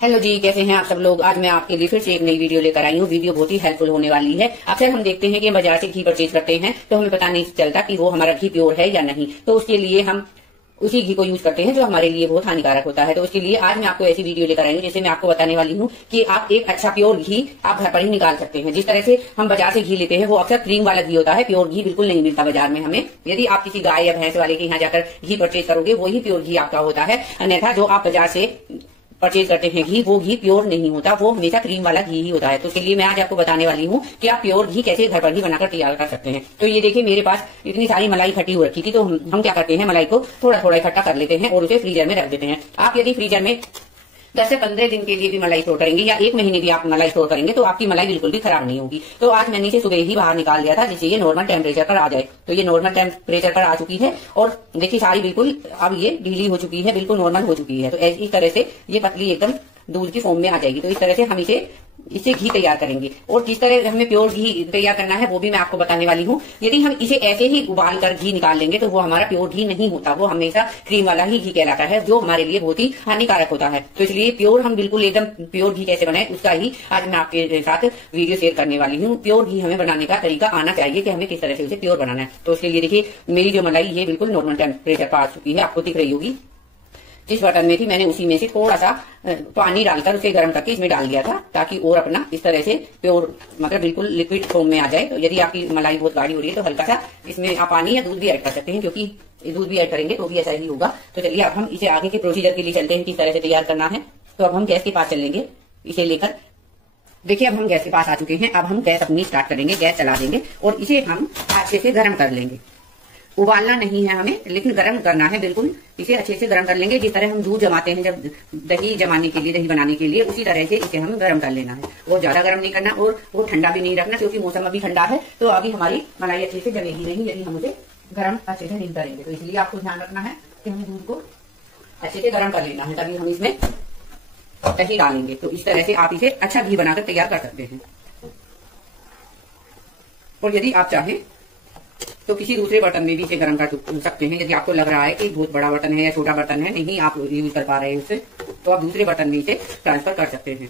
Hello जी, कैसे हैं आप सब लोग। आज मैं आपके लिए फिर से एक नई वीडियो लेकर आई हूँ। वीडियो बहुत ही हेल्पफुल होने वाली है। अक्सर हम देखते हैं कि बाजार से घी परचेज करते हैं तो हमें पता नहीं चलता कि वो हमारा घी प्योर है या नहीं। तो उसके लिए हम उसी घी को यूज करते हैं जो हमारे लिए बहुत हानिकारक होता है। तो उसके लिए आज मैं आपको ऐसी वीडियो लेकर आई हूँ जिससे मैं आपको बताने वाली हूँ कि आप एक अच्छा प्योर घी आप घर पर ही निकाल सकते हैं। जिस तरह से हम बाजार से घी लेते हैं वो अक्सर क्रीम वाला घी होता है, प्योर घी बिल्कुल नहीं मिलता बाजार में हमें। यदि आप किसी गाय या भैंस वाले के यहाँ जाकर घी परचेज करोगे वही प्योर घी आपका होता है, अन्यथा जो आप बाजार से परचेज करते हैं घी वो घी प्योर नहीं होता, वो हमेशा क्रीम वाला घी ही होता है। तो इसके लिए मैं आज आपको बताने वाली हूँ कि आप प्योर घी कैसे घर पर ही बनाकर तैयार कर सकते हैं। तो ये देखिए, मेरे पास इतनी सारी मलाई इकट्ठी हो रखी थी, तो हम क्या करते हैं, मलाई को थोड़ा थोड़ा इकट्ठा कर लेते हैं और उसे फ्रीजर में रख देते हैं। आप यदि फ्रीजर में 10 से 15 दिन के लिए भी मलाई स्टोर करेंगे या 1 महीने भी आप मलाई स्टोर करेंगे तो आपकी मलाई बिल्कुल भी खराब नहीं होगी। तो आज मैंने इसे सुबह ही बाहर निकाल लिया था जिससे ये नॉर्मल टेम्परेचर पर आ जाए। तो ये नॉर्मल टेम्परेचर पर आ चुकी है और देखिए सारी बिल्कुल अब ये ढीली हो चुकी है, बिल्कुल नॉर्मल हो चुकी है। तो इस तरह से ये पतली एकदम दूध की फॉर्म में आ जाएगी। तो इस तरह से हम इससे घी तैयार करेंगे और किस तरह हमें प्योर घी तैयार करना है वो भी मैं आपको बताने वाली हूँ। यदि हम इसे ऐसे ही उबाल कर घी निकाल लेंगे तो वो हमारा प्योर घी नहीं होता, वो हमेशा क्रीम वाला ही घी कहलाता है जो हमारे लिए बहुत ही हानिकारक होता है। तो इसलिए प्योर हम बिल्कुल एकदम प्योर घी कैसे बनाए उसका ही आज मैं आपके साथ वीडियो शेयर करने वाली हूँ। प्योर घी हमें बनाने का तरीका आना चाहिए कि हमें किस तरह से उसे प्योर बनाना है। तो उसके लिए देखिए, मेरी जो मलाई ये बिल्कुल नॉर्मल टेम्परेचर पर आ चुकी है, आपको दिख रही होगी। जिस बर्तन में थी मैंने उसी में से थोड़ा सा पानी डालकर उसे गर्म करके इसमें डाल दिया था ताकि और अपना इस तरह से प्योर मतलब बिल्कुल लिक्विड फॉर्म में आ जाए। तो यदि आपकी मलाई बहुत गाढ़ी हो रही है तो हल्का सा इसमें आप पानी या दूध भी ऐड कर सकते हैं, क्योंकि दूध भी ऐड करेंगे तो भी ऐसा ही होगा। तो चलिए अब हम इसे आगे के प्रोसीजर के लिए चलते हैं, किस तरह से तैयार करना है। तो अब हम गैस के पास चलेंगे इसे लेकर। देखिए, अब हम गैस के पास आ चुके हैं। अब हम गैस अपनी स्टार्ट करेंगे, गैस चला देंगे और इसे हम अच्छे से गर्म कर लेंगे। उबालना नहीं है हमें, लेकिन गर्म करना है, बिल्कुल इसे अच्छे से गर्म कर लेंगे। जिस तरह हम दूध जमाते हैं जब दही जमाने के लिए, दही बनाने के लिए, उसी तरह से इसे हम गर्म कर लेना है। और ज्यादा गर्म नहीं करना और वो ठंडा भी नहीं रखना, क्योंकि मौसम अभी ठंडा है तो अभी हमारी मलाई अच्छे से जमेगी नहीं यदि हम उसे गर्म अच्छे से नहीं करेंगे। तो इसलिए आपको ध्यान रखना है कि हमें दूध को अच्छे से गर्म कर लेना है, तभी हम इसमें दही डालेंगे। तो इस तरह से आप इसे अच्छा घी बनाकर तैयार कर सकते हैं। और यदि आप चाहें तो किसी दूसरे बर्तन में भी इसे गर्म कर सकते हैं। यदि आपको लग रहा है कि बहुत बड़ा बर्तन है या छोटा बर्तन है, नहीं आप यूज कर पा रहे हैं उससे, तो आप दूसरे बर्तन में इसे ट्रांसफर कर सकते हैं।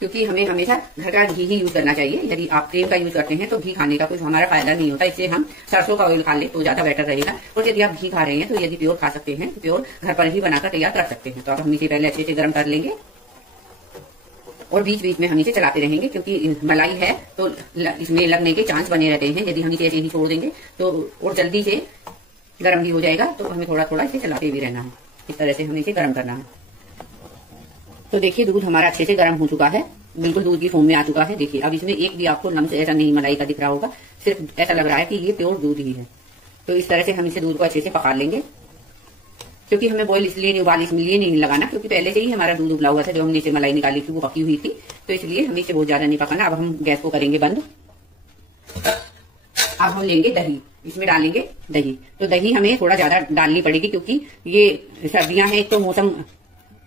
क्योंकि हमें हमेशा घर का घी ही यूज करना चाहिए। यदि आप क्रीम का यूज करते हैं तो घी खाने का कुछ हमारा फायदा नहीं होता। इससे हम सरसों का ऑयल खा ले तो ज्यादा बेटर रहेगा। और यदि आप घी खा रहे हैं तो यदि प्योर खा सकते हैं तो प्योर घर पर ही बनाकर तैयार कर सकते हैं। तो अब हम इसे पहले अच्छे से गर्म कर लेंगे और बीच बीच में हम इसे चलाते रहेंगे, क्योंकि मलाई है तो इसमें लगने के चांस बने रहते हैं। यदि हम इसे ऐसे ही छोड़ देंगे तो और जल्दी से गर्म भी हो जाएगा, तो हमें थोड़ा थोड़ा इसे चलाते भी रहना है। इस तरह से हमें इसे गर्म करना है। तो देखिए, दूध हमारा अच्छे से गर्म हो चुका है, बिल्कुल दूध की फॉर्म में आ चुका है। देखिए, अब इसमें एक भी आपको लम्स ऐसा नहीं मलाई का दिख रहा होगा, सिर्फ ऐसा लग रहा है कि ये प्योर दूध ही है। तो इस तरह से हम इसे दूध को अच्छे से पका लेंगे, क्योंकि हमें बॉयल इसलिए नहीं, उबाल इसलिए नहीं लगाना, क्योंकि पहले से ही हमारा दूध उबला हुआ था। जो हमने इसे मलाई निकाली थी वो पकी हुई थी, तो इसलिए हमें इसे बहुत ज्यादा नहीं पकाना। अब हम गैस को करेंगे बंद। अब हम लेंगे दही, इसमें डालेंगे दही। तो दही हमें थोड़ा ज्यादा डालनी पड़ेगी, क्योंकि ये सर्दियां हैं, एक तो मौसम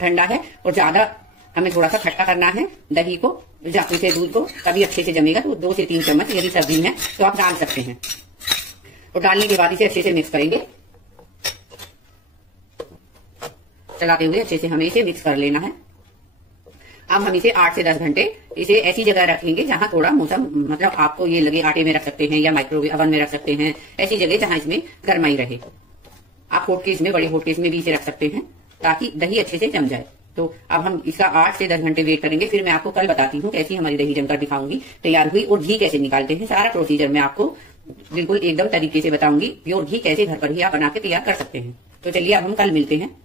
ठंडा है और ज्यादा हमें थोड़ा सा खट्टा करना है दही को, इसे दूध को, तभी अच्छे से जमेगा। तो 2 से 3 चम्मच यदि सर्दी में तो आप डाल सकते हैं। और डालने के बाद इसे अच्छे से मिक्स करेंगे, चलाते हुए अच्छे से हमें इसे मिक्स कर लेना है। अब हम इसे 8 से 10 घंटे इसे ऐसी जगह रखेंगे जहां थोड़ा मौसम मतलब आपको ये लगे, आटे में रख सकते हैं या माइक्रोवेव ओवन में रख सकते हैं, ऐसी जगह जहां इसमें गर्माई रहे। आप हॉटकेस में, बड़े हॉटकेस में भी इसे रख सकते हैं ताकि दही अच्छे से जम जाए। तो अब हम इसका 8 से 10 घंटे वेट करेंगे। फिर मैं आपको कल बताती हूँ कैसी हमारी दही जमकर दिखाऊंगी तैयार हुई, और घी कैसे निकालते हैं। सारा प्रोसीजर मैं आपको बिल्कुल एकदम तरीके से बताऊंगी। प्योर घी कैसे घर पर ही आप बना के तैयार कर सकते हैं। तो चलिए अब हम कल मिलते हैं।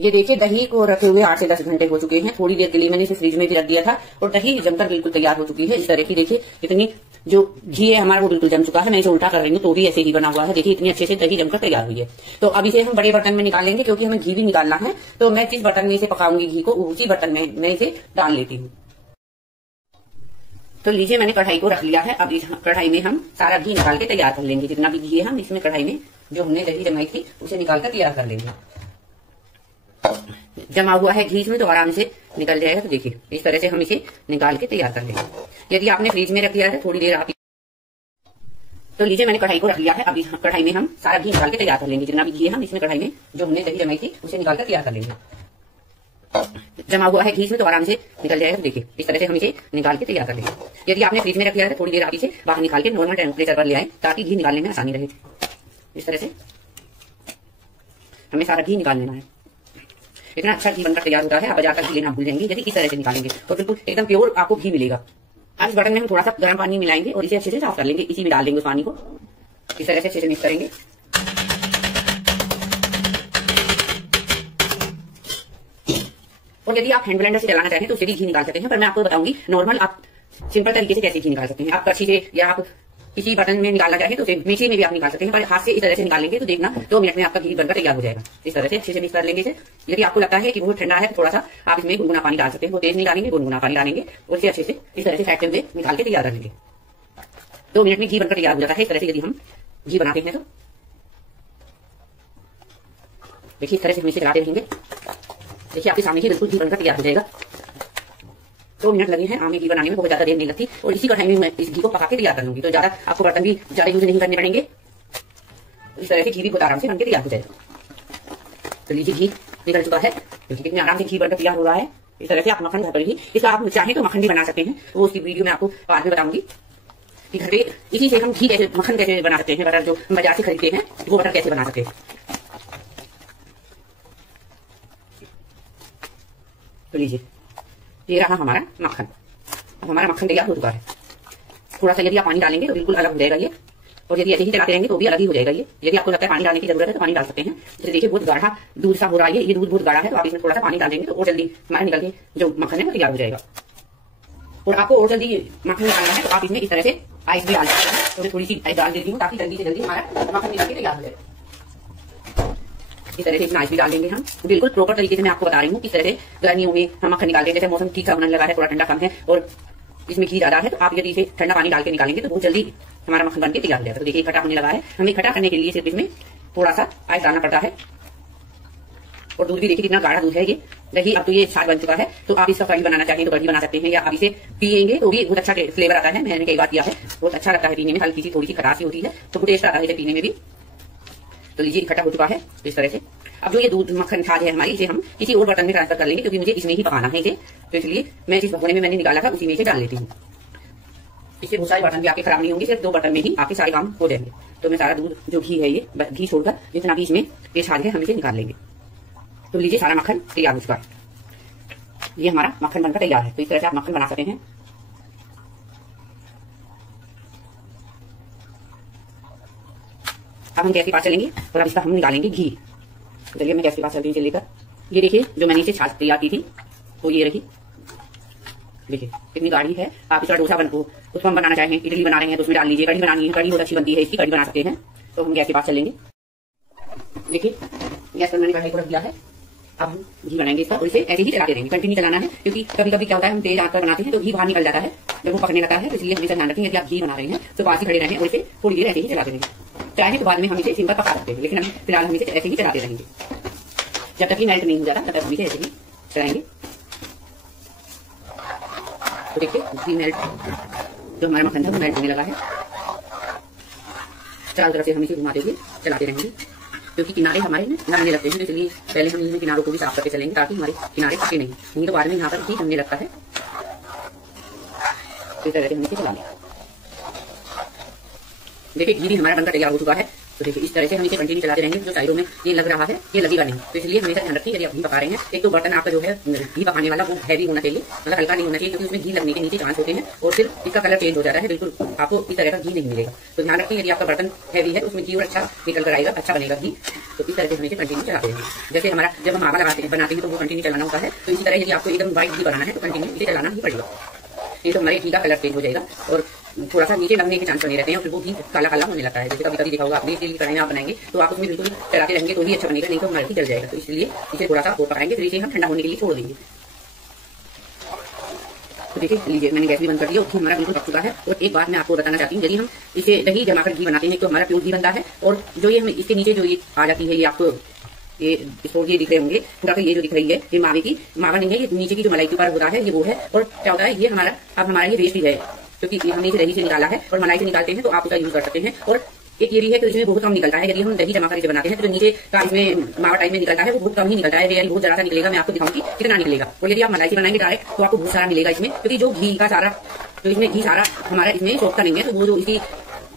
ये देखिए, दही को रखे हुए 8 से 10 घंटे हो चुके हैं। थोड़ी देर के लिए मैंने इसे फ्रिज में भी रख दिया था और दही जमकर बिल्कुल तैयार हो चुकी है। इस तरह की देखिए, इतनी जो घी है हमारा वो बिल्कुल जम चुका है। मैं इसे उल्टा कर रही हूँ तो भी ऐसे ही बना हुआ है। देखिए, इतनी अच्छे से दही जमकर तैयार हुई है। तो अब इसे हम बड़े बर्तन में निकालेंगे, क्योंकि हमें घी भी निकालना है। तो मैं जिस बर्तन में इसे पकाऊंगी घी को, उसी बर्तन में मैं इसे डाल लेती हूँ। तो लीजिए, मैंने कढ़ाई को रख लिया है। अब इस कढ़ाई में हम सारा घी निकाल के तैयार कर लेंगे। जितना भी घी है हम इसमें कढ़ाई में जो हमने दही जमाई थी उसे निकाल कर तैयार कर लेंगे। जमा हुआ है घी इसमें तो आराम से निकल जाएगा। तो देखिए, इस तरह से हम इसे निकाल के तैयार कर लेंगे। यदि आपने फ्रिज में रख दिया है थोड़ी देर आप, तो लीजिए, मैंने कढ़ाई को रख लिया है। अब इस कढ़ाई में हम सारा घी निकाल के तैयार कर लेंगे। जितना भी घी है हम इसमें कढ़ाई में जो हमने दही जमाई थी उसे निकाल कर तैयार कर लेंगे। जमा हुआ है घी में तो आराम से निकल जाएगा। तो देखिए इस तरह से हम इसे निकाल के तैयार कर लेंगे। यदि आपने फ्रिज में रख दिया है थोड़ी देर आप इसे बाहर निकाल के नॉर्मल टेम्परेचर पर ले आए ताकि घी निकालने में आसानी रहे। इस तरह से हमें सारा घी निकाल लेना है। इतना अच्छा घी बनकर तैयार होता है, आप बाजार का घी लेना भूल जाएंगे यदि इस तरह से निकालेंगे तो बिल्कुल एकदम प्योर आपको घी मिलेगा। अब इस बर्तन में हम थोड़ा सा गर्म पानी मिलाएंगे और इसे अच्छे से साफ कर लेंगे। इसी में डाल देंगे उस पानी को, इस तरह से अच्छे से मिक्स करेंगे। और यदि आप हैंड ब्लेंडर से चलाना चाहें तो उससे भी घी निकाल सकते हैं, पर मैं आपको बताऊंगी नॉर्मल आप सिंपल तरीके से कैसे घी निकाल सकते हैं। आप कच्ची से या आप किसी बर्तन में निकालना चाहें तो मिक्सी में भी आप निकाल सकते हैं, पर हाथ से इस तरह से निकालेंगे तो देखना 2 मिनट में आपका घी बनकर तैयार हो जाएगा। इस तरह से अच्छे से मिक्स कर लेंगे इसे। यदि आपको लगता है कि बहुत ठंडा है तो थोड़ा सा आप इसमें गुनगुना पानी डाल सकते हैं। वो तेज नहीं डालेंगे, गुनगुना पानी डालेंगे और इसे अच्छे से इस तरह से फेंटते हुए निकाल के तैयार कर लेंगे। 2 मिनट में घी बनकर तैयार हो जाता है। इस तरह से यदि हम घी बनाते हैं तो देखिए इस तरह से हम इसे चलाते रहेंगे। देखिए आपके सामने ही बिल्कुल घी बनकर तैयार हो जाएगा। 2 मिनट लगे हैं हमें घी बनाने में, बहुत ज्यादा देर नहीं लगती। और इसी कढ़ाई में मैं इस घी को पका के तैयार कर लूंगी, तो ज्यादा आपको बर्तन भी ज्यादा यूज नहीं करने पड़ेंगे। इस तरह से घी भी बहुत आराम से बनकर तैयार हो जाएगा। तो लीजिए घी निकल चुका है, देखिए कितने आराम से घी बनकर तैयार हो रहा है। इस तरह से आप मक्खन घर पर ही, इसका आप चाहें तो मक्खन भी बना सकते हैं, वो उसकी वीडियो में आपको बाद में बताऊंगी कि घर पे इसी से हम घी कैसे मक्खन कैसे बना सकते हैं। बटर जो बाजार से खरीदते हैं वो बटर कैसे बना सकते हैं। तो लीजिए ये रहा हमारा मक्खन। अब हमारा मक्खन तैयार हो चुका है। थोड़ा सा यदि आप पानी डालेंगे तो बिल्कुल अलग हो जाएगा ये, और यदि ऐसे ही चलाते रहेंगे तो भी अलग ही हो जाएगा ये। यदि आपको लगता है पानी डालने की जरूरत है तो पानी डाल सकते हैं। जैसे देखिए बहुत गाढ़ा दूध सा हो रहा है, ये दूध बहुत गाढ़ा है, तो आप इसमें थोड़ा सा पानी डाल देंगे तो और जल्दी हमारा निकल के जो मक्खन है वो तैयार हो जाएगा। और आपको और जल्दी मक्खन निकालना है तो आप इसमें इस तरह से आइस भी डाल सकते हैं। तो मैं थोड़ी सी आइस डाल देती हूँ ताकि जल्दी से जल्दी हमारा मक्खन निकल के तैयार हो जाए। इस तरह से इसमें आइस भी डाल देंगे हम। बिल्कुल प्रॉपर तरीके से मैं आपको बता रही हूँ किस तरह से गर्मियों में हम मक्खन निकालते हैं। जैसे मौसम ठीक सा होने लगा है, थोड़ा ठंडा कम है और इसमें घी ज्यादा है, तो आप यदि इसे ठंडा पानी डाल के निकालेंगे तो बहुत जल्दी हमारा मक्खन बनके तैयार हो जाएगा। तो देखिए इकट्ठा होने लगा है। हमें इकट्ठा करने के लिए सिर्फ इसमें थोड़ा सा आइस डालना पड़ता है। और दूध भी देखिए कितना गाढ़ा दूध है ये। देखिए अब तो ये छाछ बन चुका है, तो आप इसका कढ़ी बनाना चाहें तो कढ़ी बना सकते हैं, या आप इसे पिएंगे तो भी बहुत अच्छा फ्लेवर आता है। मैंने कई बार किया है, बहुत अच्छा लगता है पीने में, हल्की सी थोड़ी सी खटास होती है तो टेस्ट आता है इसे पीने में भी। तो लीजिए इकट्ठा हो चुका है इस तरह से। अब जो ये दूध मक्खन छाछ है हमारी, इसे हम किसी और बर्तन में ट्रांसफर कर लेंगे क्योंकि मुझे इसमें ही पकाना है इसे। तो इसलिए मैं जिस भगोने में मैंने निकाला था उसी में इसे डाल लेती हूँ। इससे बहुत सारे बर्तन भी आपके खराब नहीं होंगे, सिर्फ 2 बर्तन में ही आपके सारे काम हो जाएंगे। तो मैं सारा दूध जो घी है ये घी छोड़कर जितना भी इसमें ये छाछ है हम इसे निकाल लेंगे। तो लीजिए सारा मक्खन तैयार हो चुका है। ये हमारा मक्खन बनकर तैयार है। तो इस तरह से आप मक्खन बना सकते हैं। अब हम गैस के पास चलेंगे और अब इसका हम निकालेंगे घी। चलिए मैं गैस के पास चलती हूँ लेकर। ये देखिए जो मैंने इसे छाछ तैयार की थी वो ये रही। देखिए कितनी गाढ़ी है। आप इसका डोसा उत्पम बनाना चाहें, इडली बना रहे हैं तो उसमें डाल लीजिए। कढ़ी बनानी है, कढ़ी बहुत अच्छी बनती है, इसकी कढ़ी बना सकते हैं। तो हम गैस के पास चलेंगे। देखिए गैस पर मैंने कढ़ाई को रख दिया है। अब हम घी बनाएंगे इसका, और इसे ऐसे ही चलाते रहेंगे, कंटिन्यू चलाना है। क्योंकि कभी कभी क्या होता है हम तेज आंच पर बनाते हैं तो घी बाहर निकल जाता है जब वो पकने लगता है। तो इसलिए हमेशा ध्यान रखें यदि आप घी बना रहे हैं तो पास ही खड़े रहें और इसे थोड़ी देर ऐसे ही चलाते रहेंगे। चाहे तो बाद में हम इसे सिम पर पका सकते हैं, लेकिन हम फिलहाल हम इसे ऐसे ही चलाते रहेंगे जब तक कि मेल्ट नहीं हो जाता, तब तक हम इसे ऐसे ही चलाएंगे। तो देखिए घी मेल्ट, जो हमारा मक्खन था वो मेल्ट होने लगा है। चारों तरफ से हम इसे घुमाते हुए चलाते रहेंगे क्योंकि किनारे हमारे लगने लगते हैं। इसलिए पहले हम इन किनारों को भी साफ करके चलेंगे ताकि हमारे किनारे पके नहीं तो बाद में यहाँ पर घी जमने लगता है। तो इस तरह से हम इसे चला लें। देखिए घी भी हमारा बनकर तैयार हो चुका है। तो देखिए इस तरह से हम इसे कंटिन्यू चलाते रहेंगे। जो साइडों में ये लग रहा है ये लगेगा नहीं, तो इसलिए हमेशा ध्यान रखिए यदि आप घी पका रहे हैं। एक तो बर्तन आपका जो है घी पकाने वाला वो हैवी होना चाहिए, मतलब हल्का नहीं होना चाहिए, क्योंकि उसमें घी लगने के नीचे चांस होते हैं और फिर इसका कलर चेंज हो जाता है। बिल्कुल आपको इस तरह का घी नहीं मिलेगा। तो ध्यान रखिए यदि आपका बर्तन हैवी है तो उसमें घी और अच्छा निकल कर आएगा, अच्छा बनेगा घी। तो इस तरह से हम इसे कंटिन्यू चलाते रहेंगे। जैसे हमारा जब हम आवा बनाते हैं तो वो कंटिन्यू चलाना होता है। तो इसी तरह यदि आपको एकदम व्हाइट घी बनाना है तो कंटिन्यू इसे चलाना ही पड़ेगा, नहीं तो हमारे घी का कलर चेंज हो जाएगा और थोड़ा सा नीचे लगने के चांस बने रहते हैं और फिर वो घी काला काला होने लगता है। जैसे कभी कभी देखा होगा आपने, कढ़ाई में आप बनाएंगे तो आप उसमें बिल्कुल चलाते रहेंगे तो ही अच्छा बनेगा, नहीं तो हमारा घी जल जाएगा। तो इसलिए इसे थोड़ा सा और पकाएंगे, फिर इसे हम ठंडा होने के लिए छोड़ देंगे। तो देखिए लीजिए मैंने गैस भी बंद कर दिया और घी हमारा बिल्कुल पक चुका है। और एक बात मैं आपको बताना चाहती हूँ, यदि हम इसे दही जमाकर घी बनाते हैं तो हमारा प्योर घी बनता है। और जो ये हम इसके नीचे जो ये आ जाती है, ये आपको ये दिख रहे होंगे पूरा, ये जो दिख रही है ये मावा नहीं है, ये नीचे की जो मलाई के ऊपर होता है ये वो है। और क्या होता है ये हमारा अब हमारा ये वेस्ट ही है, क्योंकि हमने इसे दही से निकाला है और मलाई से निकालते हैं तो आप उसका यूज कर सकते हैं। और एक ये भी है तो इसमें बहुत कम निकलता है। यदि हम दही जमा कर इसे बनाते हैं तो नीचे का इसमें मावा टाइप में निकलता है वो बहुत कम ही निकलता है, यानी बहुत ज्यादा निकलेगा। मैं आपको दिखाऊंगी कितना निकलेगा। और यदि आप मलाई से बनाएंगे डायरेक्ट तो आपको बहुत सारा मिलेगा इसमें, क्योंकि जो घी का सारा तो इसमें घी सारा हमारा इसमें सोख करेंगे तो वो जो इसकी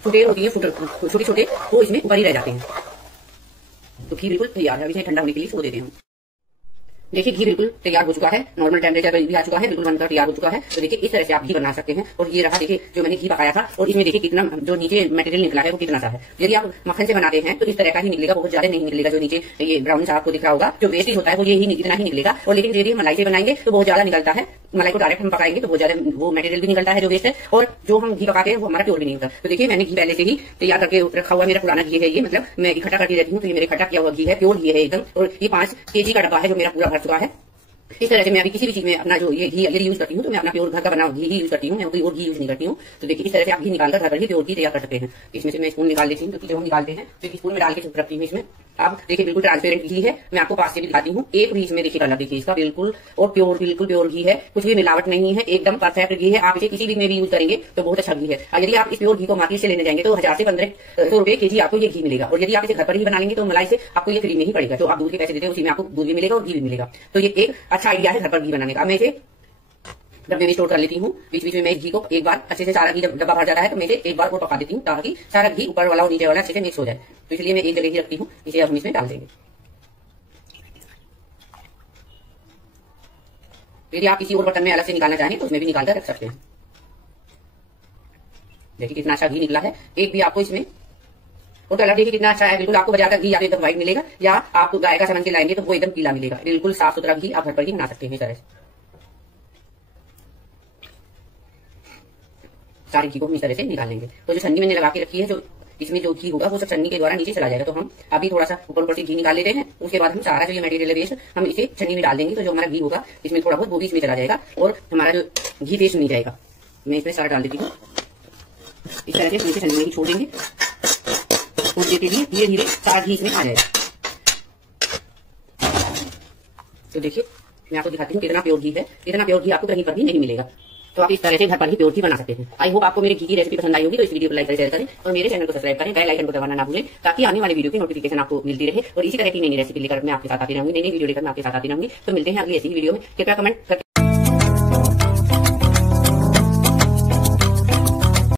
फुटेर होती है छोटे छोटे वो इसमें ऊपर ही रह जाते हैं। तो घी बिल्कुल तैयार है। अब इसे ठंडा होने के लिए छोड़ देते हैं। देखिए घी बिल्कुल तैयार हो चुका है, नॉर्मल टेम्परेचर पर भी आ चुका है, बिल्कुल बनकर तैयार हो चुका है। तो देखिए इस तरह से आप घी बना सकते हैं। और ये रहा देखिए जो मैंने घी पकाया था, और इसमें देखिए कितना जो नीचे मटेरियल निकला है वो कितना सा है। यदि आप मक्खन से बनाते हैं तो इस तरह का ही निकलेगा, बहुत ज्यादा नहीं निकलेगा। जो नीचे ये ब्राउन सा आपको दिख रहा होगा जो वेस्टेज होता है वो ये ही इतना ही निकलेगा। और लेकिन यदि मलाई से बनाएंगे तो बहुत ज्यादा निकलता है। मलाई को डायरेक्ट हम पकाएंगे तो बहुत ज्यादा वो मटेरियल भी निकलता है जो वेस्ट है, और जो हम घी पकाते हैं वो हमारा प्योर भी नहीं होता। तो देखिए मैंने घी पहले से ही तैयार करके रखा हुआ, मेरा पुराना घी है ये, मतलब मैं इकट्ठा करती रहती हूँ। तो ये मेरे इकट्ठा किया हुआ घी है, प्योर घी है एकदम। और ये 5 kg का डब्बा है जो मेरा पूरा भर चुका है। इस तरह से मैं अभी किसी भी चीज में अपना जो ये घी यदि यूज करती हूँ तो मैं अपना प्योर घर का बना घी ही यूज करती हूँ, मैं कोई और घी यूज नहीं करती हूँ। तो देखिए इस तरह से आप घी निकालकर घर पर ही प्योर घी तैयार कर सकते हैं। इसमें से मैं स्पून निकाल लेती हूँ, क्योंकि जब हम निकालते हैं तो स्पून में डाल के रखती हूँ। इसमें आप देखिए बिल्कुल ट्रांसपेरेंट घी है। मैं आपको पास से भी दिखाती हूँ, एक भी इसमें देखिए कलर देखिए इसका बिल्कुल और प्योर, बिल्कुल प्योर घी है, कुछ भी मिलावट नहीं है, एकदम परफेक्ट घी है। आप इसे किसी भी में भी यूज करेंगे तो बहुत अच्छा घी है। और यदि आप इस प्योर घी को मार्केट से लेने जाएंगे तो 1000 से 1500 रुपए kg आपको ये घी मिलेगा। और यदि आप इसे घर पर ही बना लेंगे तो मलाई से आपको ये फ्री में ही पड़ेगा। जो आप दूध के पैसे देते हैं उसी में आपको दूध भी मिलेगा और घी भी मिलेगा। तो ये एक अच्छा आइडिया है घर पर घी बनाने का। मैं इसे डब्बे में स्टोर कर लेती हूँ। बीच बीच में मैं घी को एक बार अच्छे से सारा घी जब डब्बा भर जाता है तो मैं इसे एक बार और पका देती हूँ, ताकि सारा घी ऊपर वाला और नीचे वाला अच्छे से मिक्स हो जाए। तो इसलिए मैं एक जगह ही रखती हूँ। इसे हम इसमें डाल देंगे। यदि आप किसी और बर्तन में अलग से निकालना चाहें तो उसमें भी निकाल कर रख सकते हैं। देखिए कितना अच्छा घी निकला है। एक भी आपको इसमें और कलर देखिए कितना अच्छा है। बिल्कुल आपको बाजार का घी या तो एकदम व्हाइट मिलेगा, या आप गाय का समझ के लाएंगे तो वो एकदम पीला मिलेगा। बिल्कुल साफ सुथरा घी आप घर पर ही बना सकते हैं। इस तरह से सारे घी को हम इस तरह से निकाल लेंगे। तो जो छन्नी मैंने लगा के रखी है, जो इसमें जो घी होगा वो सब छन्नी के द्वारा नीचे चला जाएगा। तो हम अभी थोड़ा सा ऊपर से घी निकाल लेते हैं। उसके बाद हम सारा जो ये मटेरियल वेस्ट हम इसे छन्नी में डाल देंगे। तो जो हमारा घी होगा इसमें थोड़ा बहुत वो भी इसमें चला जाएगा और हमारा जो घी वेस्ट नहीं जाएगा। मैं इसमें सारा डाल देती हूँ। इस तरह से नीचे छन्नी में ही छोड़ देंगे और धीरे धीरे सारा घी इसमें आ जाएगा। तो देखिए मैं आपको दिखाती हूँ कितना प्योर घी है। इतना प्योर घी आपको कहीं पर भी नहीं मिलेगा। तो आप इस तरह से घर पर ही प्योर घी बना सकते हैं। आई होप आपको मेरी घी की रेसिपी पसंद आई होगी। तो इस वीडियो को लाइक करें, शेयर करें और मेरे चैनल को सब्सक्राइब करें, बेल आइकन को दबाना ना भूलें, ताकि आने वाले वीडियो की नोटिफिकेशन आपको मिलती रहे। और इसी तरह की नई रेसिपी लेकर मैं आपके साथ आती रहूंगी, नई वीडियो लेकर मैं आपके साथ आती रहूंगी। तो मिलते हैं अगली ऐसी वीडियो में। कृपया कमेंट